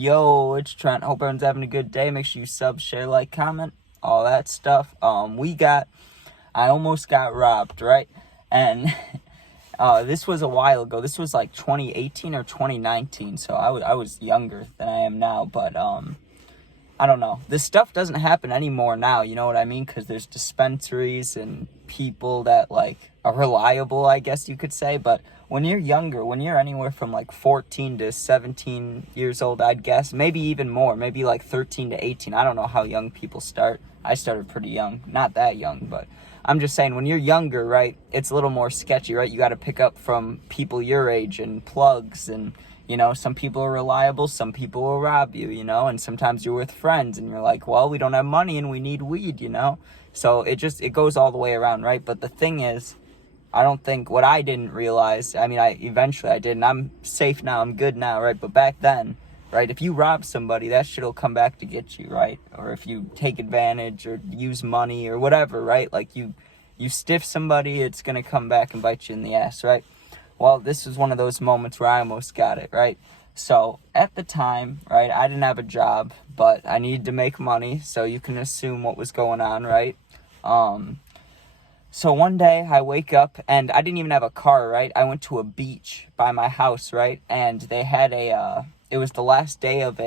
Yo, it's Trent. Hope everyone's having a good day. Make sure you sub, share, like, comment, all that stuff. I almost got robbed, right? And this was a while ago. This was like 2018 or 2019, so I was younger than I am now, but I don't know. This stuff doesn't happen anymore now, you know what I mean? Because there's dispensaries and people that, like, are reliable, I guess you could say. But when you're younger, when you're anywhere from, like, 14 to 17 years old, I'd guess, maybe even more, maybe, like, 13 to 18. I don't know how young people start. I started pretty young. Not that young, but I'm just saying, when you're younger, right, it's a little more sketchy, right? You got to pick up from people your age and plugs and... You know, some people are reliable, some people will rob you, you know, and sometimes you're with friends and you're like, well, we don't have money and we need weed, you know. So it goes all the way around, right? But the thing is, I don't think what I didn't realize, I mean, eventually I did, and I'm safe now, I'm good now, right? But back then, right, if you rob somebody, that shit will come back to get you, right? Or if you take advantage or use money or whatever, right? Like you stiff somebody, it's going to come back and bite you in the ass, right? Well, this was one of those moments where I almost got it, right? So at the time, right, I didn't have a job, but I needed to make money, so you can assume what was going on, right? So one day I wake up and I didn't even have a car, right? I went to a beach by my house, right? And they had it was the last day of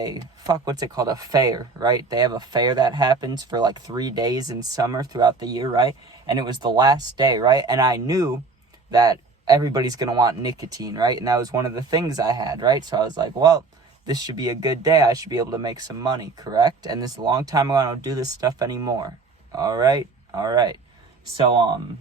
what's it called? A fair, right? They have a fair that happens for like 3 days in summer throughout the year, right? And it was the last day, right? And I knew that everybody's going to want nicotine, right? And that was one of the things I had, right? So I was like, well, this should be a good day. I should be able to make some money, correct? And this is a long time ago. I don't do this stuff anymore. All right. So, I'm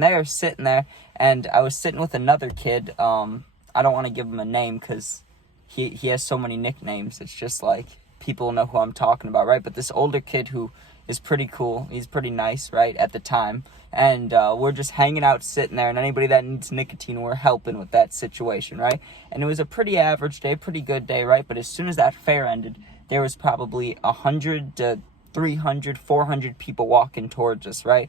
there, sitting there, and I was sitting with another kid. I don't want to give him a name because he has so many nicknames. It's just like people know who I'm talking about, right? But this older kid who is pretty cool. He's pretty nice, right, at the time. And we're just hanging out, sitting there, and anybody that needs nicotine, we're helping with that situation, right? And it was a pretty average day, pretty good day, right? But as soon as that fair ended, there was probably 100 to 300, 400 people walking towards us, right?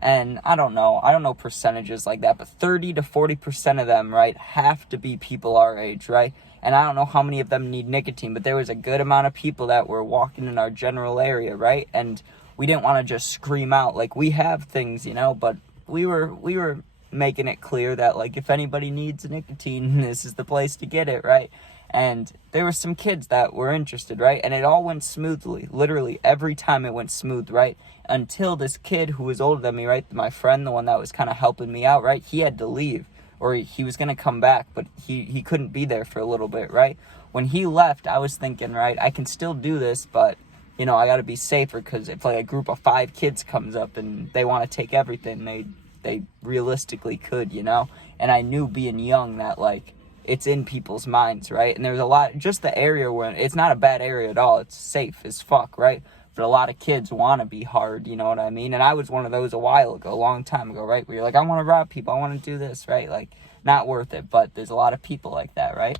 And I don't know percentages like that, but 30 to 40% of them, right, have to be people our age, right? And I don't know how many of them need nicotine, but there was a good amount of people that were walking in our general area, right? And we didn't want to just scream out, like, we have things, you know, but we were making it clear that, like, if anybody needs nicotine, this is the place to get it, right? And there were some kids that were interested, right? And it all went smoothly. Literally, every time it went smooth, right? Until this kid who was older than me, right? My friend, the one that was kind of helping me out, right? He had to leave, or he was going to come back, but he couldn't be there for a little bit, right? When he left, I was thinking, right, I can still do this, but, you know, I got to be safer, because if, like, a group of 5 kids comes up and they want to take everything, they realistically could, you know? And I knew, being young, that, like, it's in people's minds, right? And there's a lot, just the area where, it's not a bad area at all, it's safe as fuck, right? But a lot of kids want to be hard, you know what I mean? And I was one of those a while ago, a long time ago, right? Where you're like, I want to rob people, I want to do this, right? Like, not worth it, but there's a lot of people like that, right?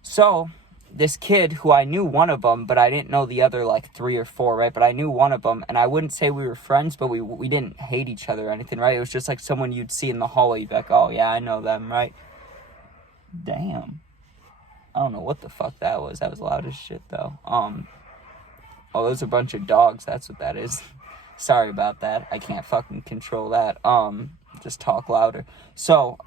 So, this kid, who I knew one of them, but I didn't know the other, like, 3 or 4, right? But I knew one of them, and I wouldn't say we were friends, but we didn't hate each other or anything, right? It was just like someone you'd see in the hallway, you'd be like, oh, yeah, I know them, right? Damn. I don't know what the fuck that was. That was loud as shit, though. Oh, those are a bunch of dogs. That's what that is. Sorry about that. I can't fucking control that. Just talk louder. So,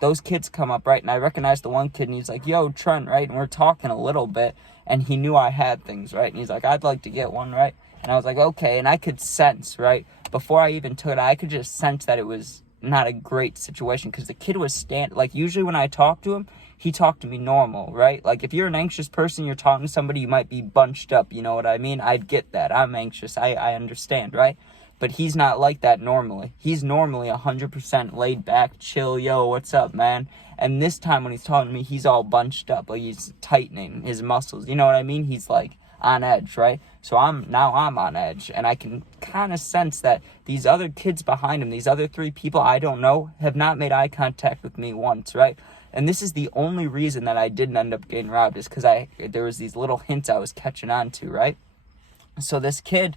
those kids come up, right? And I recognize the one kid, and he's like, yo, Trent, right? And we're talking a little bit, and he knew I had things, right? And he's like, I'd like to get one, right? And I was like, okay. And I could sense, right? Before I even took it, I could just sense that it was not a great situation, because the kid was like, usually when I talk to him, he talked to me normal, right? Like, if you're an anxious person, you're talking to somebody, you might be bunched up, you know what I mean? I'd get that. I'm anxious. I understand, right? But he's not like that normally. He's normally 100% laid back, chill, yo, what's up, man? And this time when he's talking to me, he's all bunched up, like he's tightening his muscles, you know what I mean? He's like on edge, right? So I'm on edge, and I can kind of sense that these other kids behind him, these other 3 people I don't know, have not made eye contact with me once, right? And this is the only reason that I didn't end up getting robbed, is because there was these little hints I was catching on to, right? So this kid,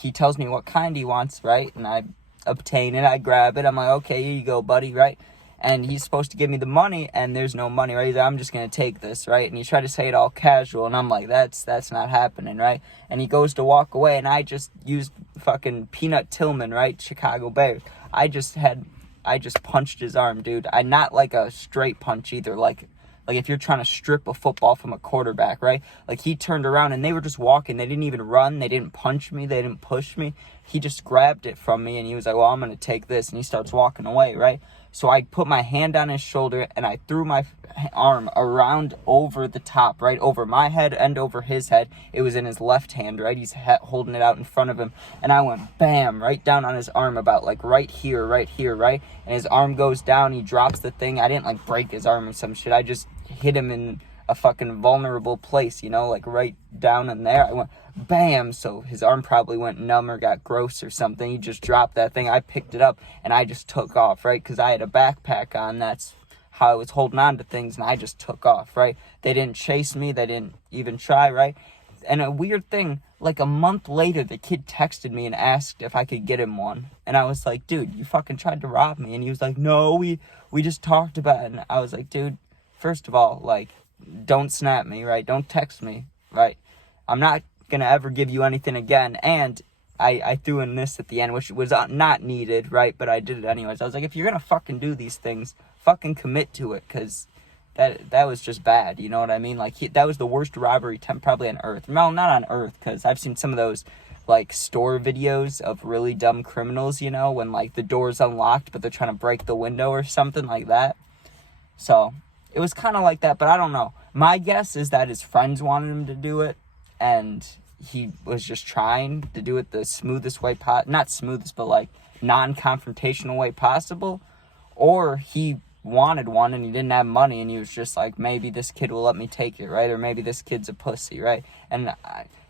he tells me what kind he wants, right? And I obtain it, I grab it, I'm like, okay, here you go, buddy, right? and he's supposed to give me the money, and there's no money, right? He's like, I'm just gonna take this, right? And he tried to say it all casual, and I'm like, that's not happening, right? And he goes to walk away, and I just used fucking Peanut Tillman, right? Chicago Bears. I just punched his arm, dude. I not like a straight punch either, like if you're trying to strip a football from a quarterback, right? Like, he turned around and they were just walking. They didn't even run. They didn't punch me. They didn't push me. He just grabbed it from me and he was like, well, I'm going to take this. And he starts walking away, right? So I put my hand on his shoulder and I threw my arm around over the top, right? Over my head and over his head. It was in his left hand, right? He's holding it out in front of him. And I went bam, right down on his arm, about like right here, right? And his arm goes down. He drops the thing. I didn't like break his arm or some shit. I just hit him in a fucking vulnerable place, you know, like right down in there. I went bam, so his arm probably went numb or got gross or something. He just dropped that thing. I picked it up and I just took off, right? Because I had a backpack on. That's how I was holding on to things, and I just took off, right? They didn't chase me. They didn't even try, right? And a weird thing, like a month later, the kid texted me and asked if I could get him one. And I was like, dude, you fucking tried to rob me. And he was like, no, we just talked about it. And I was like, dude, first of all, like, don't snap me, right? Don't text me, right? I'm not gonna ever give you anything again. And I threw in this at the end, which was not needed, right? But I did it anyways. I was like, if you're gonna fucking do these things, fucking commit to it, because that was just bad, you know what I mean? Like, that was the worst robbery attempt probably on earth. Well, not on earth, because I've seen some of those, like, store videos of really dumb criminals, you know, when, like, the door's unlocked, but they're trying to break the window or something like that. So it was kind of like that, but I don't know. My guess is that his friends wanted him to do it, and he was just trying to do it the smoothest way not smoothest, but like non-confrontational way possible. Or he wanted one and he didn't have money, and he was just like, maybe this kid will let me take it, right? Or maybe this kid's a pussy, right? And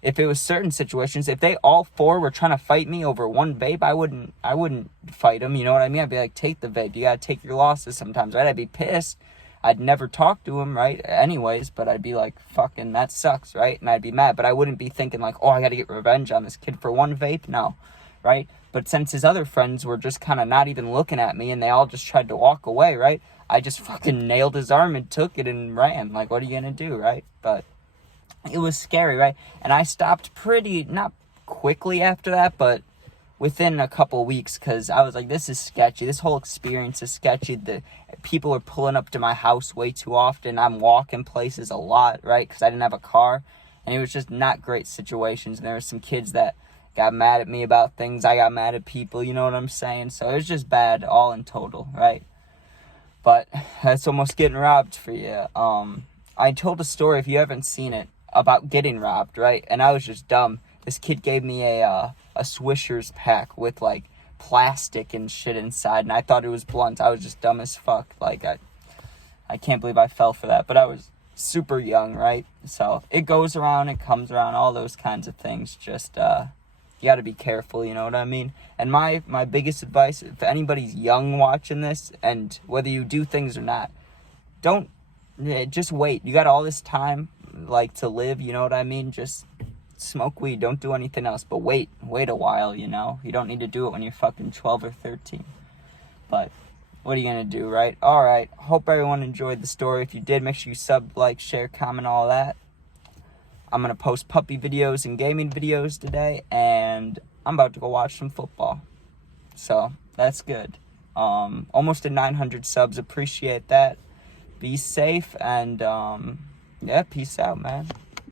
if it was certain situations, if they all four were trying to fight me over one vape, I wouldn't fight them, you know what I mean? I'd be like, take the vape. You gotta take your losses sometimes, right? I'd be pissed. I'd never talk to him, right? Anyways, but I'd be like, fucking, that sucks, right? And I'd be mad, but I wouldn't be thinking like, oh, I gotta get revenge on this kid for one vape. No, right? But since his other friends were just kind of not even looking at me and they all just tried to walk away, right? I just fucking nailed his arm and took it and ran. Like, what are you gonna do, right? But it was scary, right? And I stopped not quickly after that, but within a couple weeks, because I was like, this is sketchy. This whole experience is sketchy. The people are pulling up to my house way too often. I'm walking places a lot, right? Because I didn't have a car. And it was just not great situations. And there were some kids that got mad at me about things. I got mad at people, you know what I'm saying? So it was just bad all in total, right? But that's almost getting robbed for you. I told a story, if you haven't seen it, about getting robbed, right? And I was just dumb. This kid gave me a Swisher's pack with, like, plastic and shit inside, and I thought it was blunt. I was just dumb as fuck. Like, I can't believe I fell for that, but I was super young, right? So it goes around, it comes around, all those kinds of things. Just, you gotta be careful, you know what I mean? And my biggest advice, if anybody's young watching this, and whether you do things or not, just wait. You got all this time, like, to live, you know what I mean? Just smoke weed, don't do anything else, but wait a while, you know? You don't need to do it when you're fucking 12 or 13. But what are you gonna do, right? Alright, hope everyone enjoyed the story. If you did, make sure you sub, like, share, comment, all that. I'm gonna post puppy videos and gaming videos today, and I'm about to go watch some football. So, that's good. Almost at 900 subs, appreciate that. Be safe, and, yeah, peace out, man.